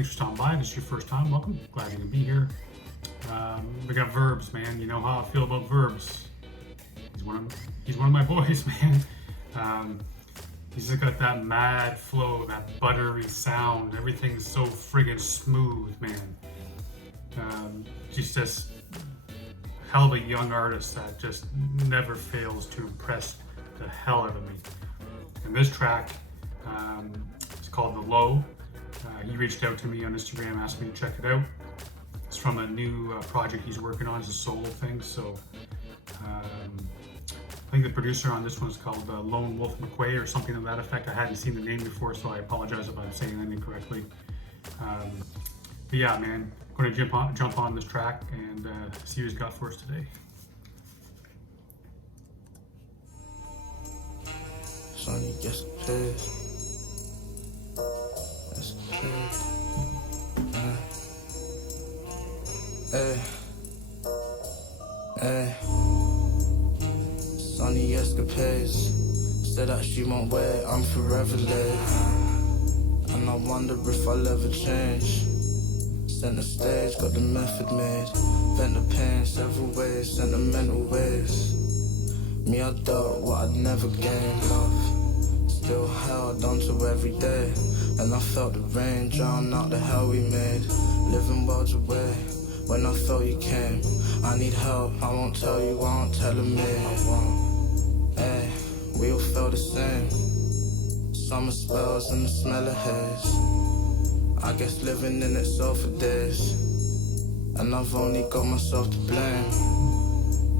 Thanks for stopping by. If this is your first time, welcome. Glad you can be here. We got Verbz, man. You know how I feel about Verbz. He's one of my boys, man. He's just got that mad flow, that buttery sound. Everything's so friggin' smooth, man. He's just hell of a young artist that just never fails to impress the hell out of me. And this track, it's called The Low. He reached out to me on Instagram, asked me to check it out. It's from a new project he's working on. It's a solo thing. So I think the producer on this one is called Lonewolf Mcquay or something to that effect. I hadn't seen the name before, so I apologize if I'm saying that incorrectly. But yeah, man, going to jump on this track and see what he's got for us today. Sonny gets pissed. That's pissed. Sonny escapades. Said that she won't wait, I'm forever late. And I wonder if I'll ever change. Center stage, got the method made. Vent the pain several ways, sentimental ways. Me, I doubt what I'd never gain. Love still held onto every day. And I felt the rain drown out the hell we made. Living worlds away when I felt you came. I need help, I won't tell you, I won't tell me. I won't. Hey, we all felt the same. Summer spells and the smell of haze. I guess living in itself for days. And I've only got myself to blame.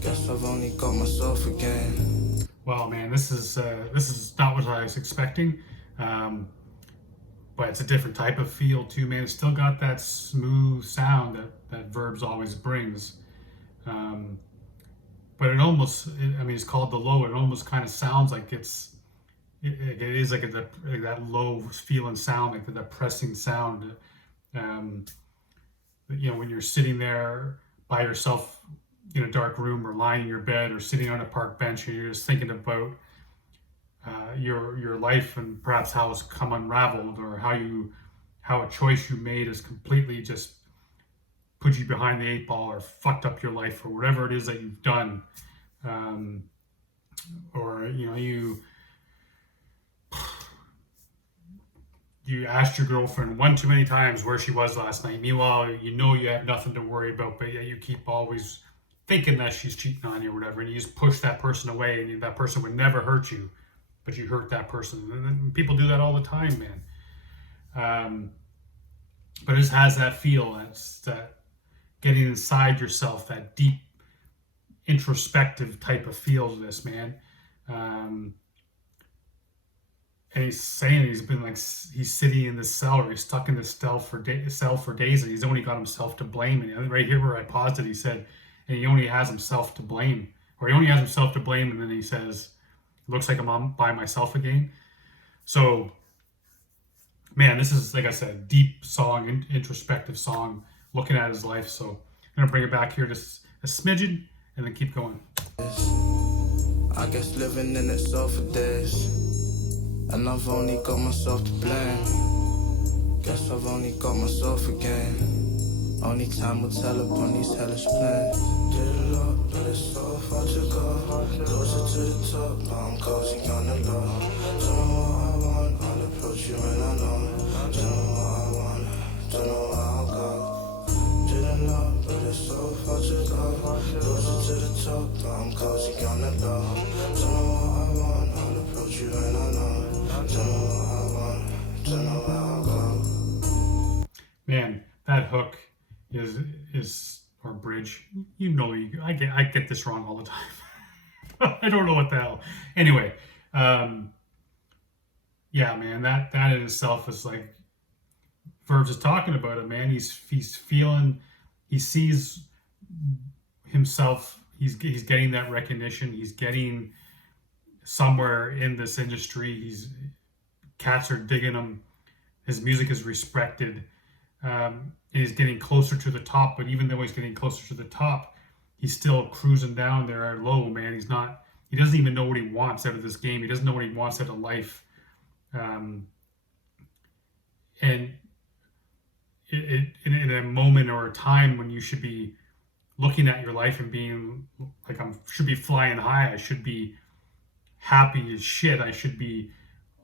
Guess I've only got myself again. Wow, man, this is not what I was expecting, but it's a different type of feel too, man. It's still got that smooth sound that Verbz always brings, but it's called The Low. It almost kind of sounds like it is like that low feeling sound, like the depressing sound. When you're sitting there by yourself in a dark room or lying in your bed or sitting on a park bench and you're just thinking about your life and perhaps how it's come unraveled or how a choice you made has completely just put you behind the eight ball or fucked up your life or whatever it is that you've done. Or you asked your girlfriend one too many times where she was last night. Meanwhile, you have nothing to worry about, but yet you keep always thinking that she's cheating on you or whatever, and you just push that person away, and that person would never hurt you, but you hurt that person. And people do that all the time, man. But it just has that feel, that getting inside yourself, that deep introspective type of feel to this, man. And he's saying he's sitting in this cell, or he's stuck in this cell for days, and he's only got himself to blame. And right here where I paused it, he said, and he only has himself to blame, and then he says, looks like I'm by myself again. So, man, this is, like I said, deep song, introspective song, looking at his life. So I'm gonna bring it back here just a smidgen, and then keep going. I guess living in itself for days. And I've only got myself to blame. Guess I've only got myself again. Only time will tell upon these hellish plans. Did a lot, but it's so far to go. Closer to the top, but I'm cozy on the low. Don't know what I want, I'll approach you and I know. Don't know what I want, don't know where I'll go. Did a lot, but it's so far to go. Closer to the top, but I'm cozy on the low. Don't know what I want, I'll approach you and I know. Don't know what I want, don't know where I'll go. Man, that hook or bridge. I get this wrong all the time. I don't know what the hell. Anyway, yeah, man, that in itself is like Verbz is talking about it, man. He's feeling, he sees himself. He's getting that recognition. He's getting somewhere in this industry. Cats are digging him. His music is respected. He's getting closer to the top, but even though he's getting closer to the top, he's still cruising down there at low, man. He doesn't even know what he wants out of this game. He doesn't know what he wants out of life. And in a moment or a time when you should be looking at your life and being like, should be flying high. I should be happy as shit. I should be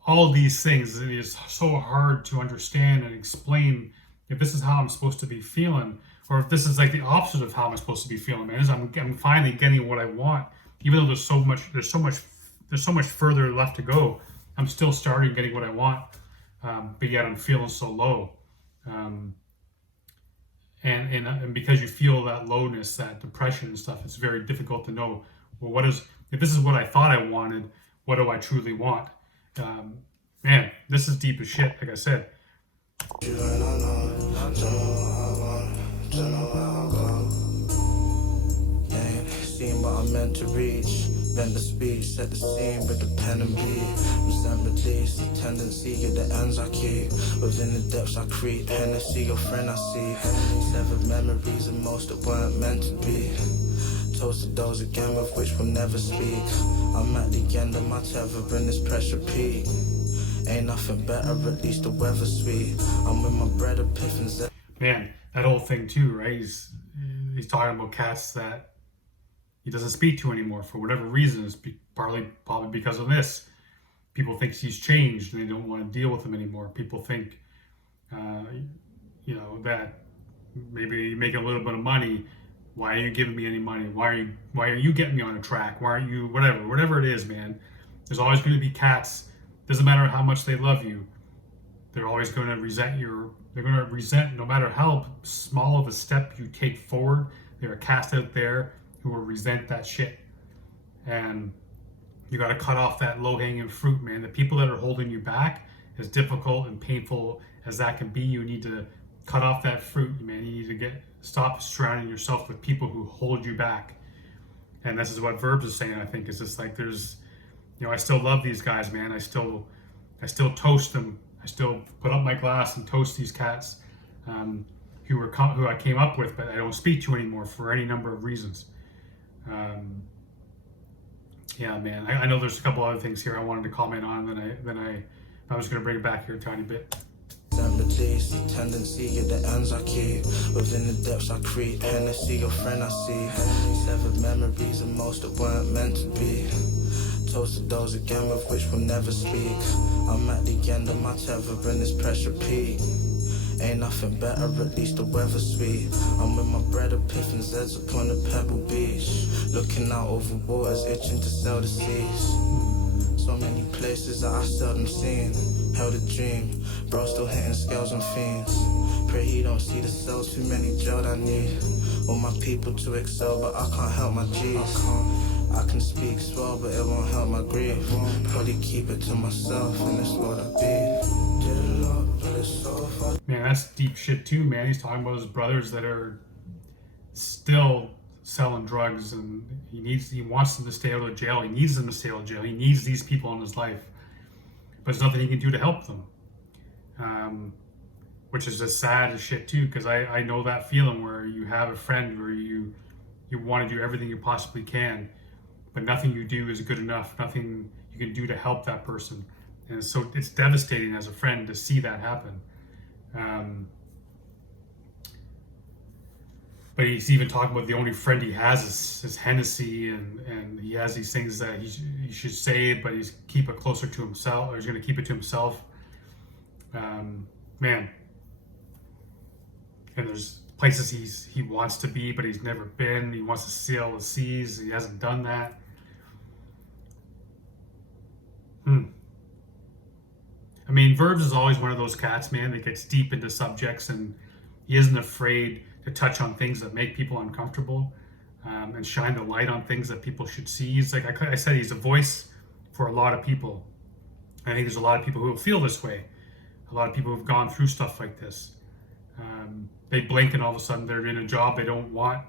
all these things. It is so hard to understand and explain if this is how I'm supposed to be feeling, or if this is like the opposite of how I'm supposed to be feeling, man. Is I'm finally getting what I want, even though there's so much further left to go. I'm still starting getting what I want, but yet I'm feeling so low. And because you feel that lowness, that depression and stuff, it's very difficult to know, well, if this is what I thought I wanted, what do I truly want? Man, this is deep as shit, like I said. Seen what I'm meant to reach. Bend the speech, set the scene with the pen and beat. Resent release, the tendency, get the ends I keep. Within the depths I creep, Hennessy, your friend I seek. Severed memories and most that weren't meant to be. Toasted those again with which we'll never speak. I'm at the end of my tether in this pressure peak. Ain't nothing better, at least the weather's sweet. I'm with my bread epiphanies. Man, that whole thing too, right? He's talking about cats that he doesn't speak to anymore for whatever reason. It's probably because of this. People think he's changed and they don't want to deal with him anymore. People think, that maybe you make a little bit of money. Why are you giving me any money? Why are you getting me on a track? Why aren't you whatever it is, man? There's always going to be cats. Doesn't matter how much they love you. They're always going to resent they're going to resent no matter how small of a step you take forward. There are cats out there who will resent that shit. And you got to cut off that low-hanging fruit, man. The people that are holding you back, as difficult and painful as that can be, you need to cut off that fruit, man. You need to stop surrounding yourself with people who hold you back. And this is what Verbz is saying, I think. It's just like I still love these guys, man. I still toast them. I still put up my glass and toast these cats who I came up with, but I don't speak to anymore for any number of reasons. Yeah, man. I know there's a couple other things here I wanted to comment on. Then I was going to bring it back here a tiny bit. Release, the tendency, get the ends I keep. Within the depths I creep, Hennessy, your friend I see. Severed memories and most that weren't meant to be. Toasted those again with which we'll never speak. I'm at the end of my tether in this pressure peak. Ain't nothing better, at least the weather's sweet. I'm with my bread epiphanies, Zeds upon the pebble beach. Looking out over waters, itching to sail the seas. So many places that I seldom seen. Held a dream, bro still hitting scales and fiends. Pray he don't see the cells, too many jailed I need. Want my people to excel, but I can't help my G's. I can speak swell, but it won't help my grief. Probably keep it to myself, and it's what I be. Did a lot, but it's so far. Man, that's deep shit too, man. He's talking about his brothers that are still selling drugs, and he wants them to stay out of jail. He needs them to stay out of jail. He needs these people in his life, but there's nothing he can do to help them. Which is just sad as shit too, because I know that feeling where you have a friend where you want to do everything you possibly can, but nothing you do is good enough. Nothing you can do to help that person, and so it's devastating as a friend to see that happen. But he's even talking about the only friend he has is Hennessy, and he has these things that he should say, but he's keep it closer to himself, or he's going to keep it to himself. Man. And there's places he wants to be, but he's never been. He wants to sail the seas. He hasn't done that. I mean, Verbz is always one of those cats, man, that gets deep into subjects, and he isn't afraid to touch on things that make people uncomfortable, and shine the light on things that people should see. He's like I said, he's a voice for a lot of people. I think there's a lot of people who feel this way. A lot of people who've gone through stuff like this. They blink and all of a sudden they're in a job they don't want,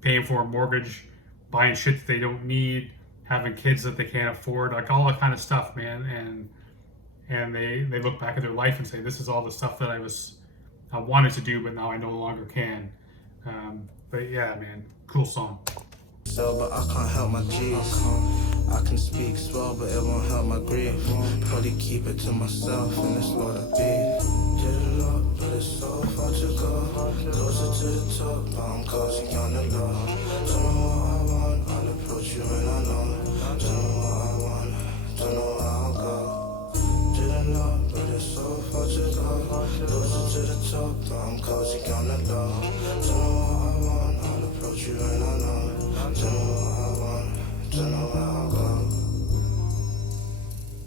paying for a mortgage, buying shit that they don't need, having kids that they can't afford, like all that kind of stuff, man. And they look back at their life and say, this is all the stuff that I wanted to do, but now I no longer can. But yeah, man, cool song. So, but I can't help my G's. I can speak swell, but it won't help my grief. Probably keep it to myself, and it's what I be. Did a lot, but it's it's so far to go. Closer to the top, but I'm cozy on the low. Don't know what I want, I'll approach you when I know. Don't know what I want, don't know where I'll go. Didn't know, but it's so far to go. Closer to the top, but I'm cozy on the low. Don't know what I want, I'll approach you when I know. Don't know what I want, don't know where I'll go.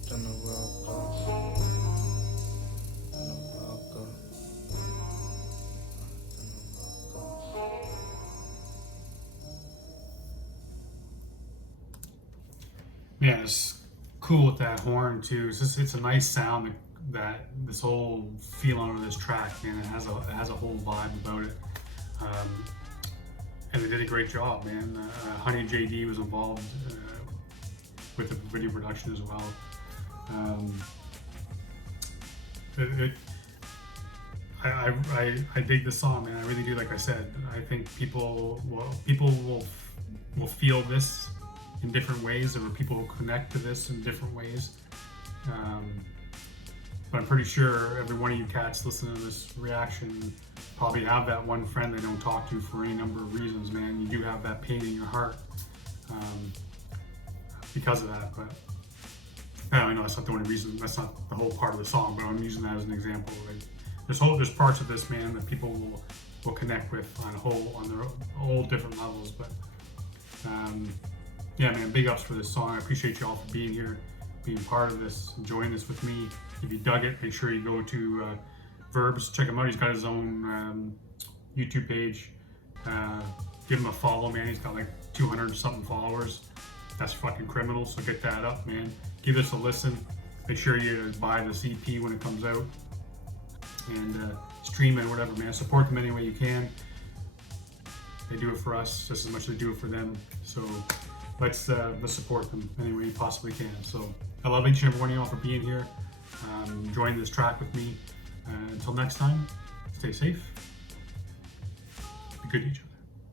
Don't know where I'll go. Don't know where I'll go. Man, it's cool with that horn too. It's a nice sound that this whole feel of this track, man. It has a whole vibe about it, and they did a great job, man. Honey JD was involved with the video production as well. I dig this song, man. I really do. Like I said, I think people will feel this in different ways. There were people who connect to this in different ways. But I'm pretty sure every one of you cats listening to this reaction probably have that one friend they don't talk to for any number of reasons, man. You do have that pain in your heart because of that. But I know that's not the only reason. That's not the whole part of the song, but I'm using that as an example. Like, there's parts of this, man, that people will connect with on their whole different levels. But yeah, man, big ups for this song. I appreciate you all for being here, being part of this, enjoying this with me. If you dug it, make sure you go to Verbz, check him out. He's got his own YouTube page. Give him a follow, man. He's got like 200 something followers. That's fucking criminal, so get that up, man. Give this a listen. Make sure you buy this EP when it comes out. And stream it or whatever, man. Support them any way you can. They do it for us just as much as they do it for them. So let's support them any way you possibly can. So I love each and every one of y'all for being here, enjoying this track with me. Until next time, stay safe. Be good to each other.